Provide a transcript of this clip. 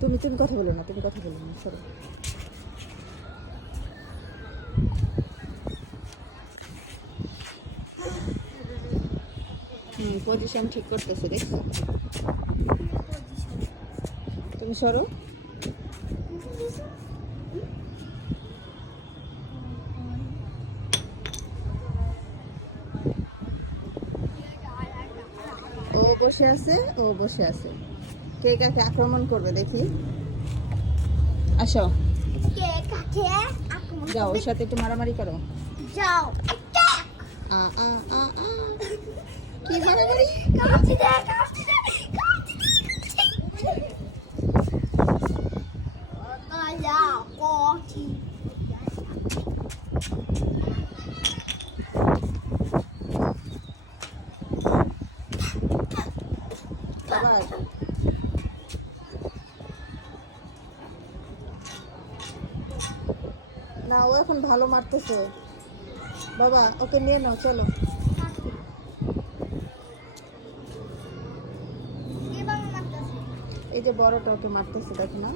তুমি তুমি কথা বলো না, তুমি কথা বলো না, সরো। পজিশন ঠিক করতেছে, দেখছো? তুমি সরো। ও বসে আছে, ও বসে আছে। কে কাকে আক্রমণ করবে দেখি। আসো, যাও ওর সাথে একটু মারামারি করো। যাও আ আ আ আ কি মারামারি? কাঁচি দে কাঁচি দে কাঁচি দে আয়া কোচি আবার না, ও এখন ভালো মারতেছে। বাবা ওকে নিয়ে নাও, চলো। এই যে বড়টা ওকে মারতেছে, দেখো না।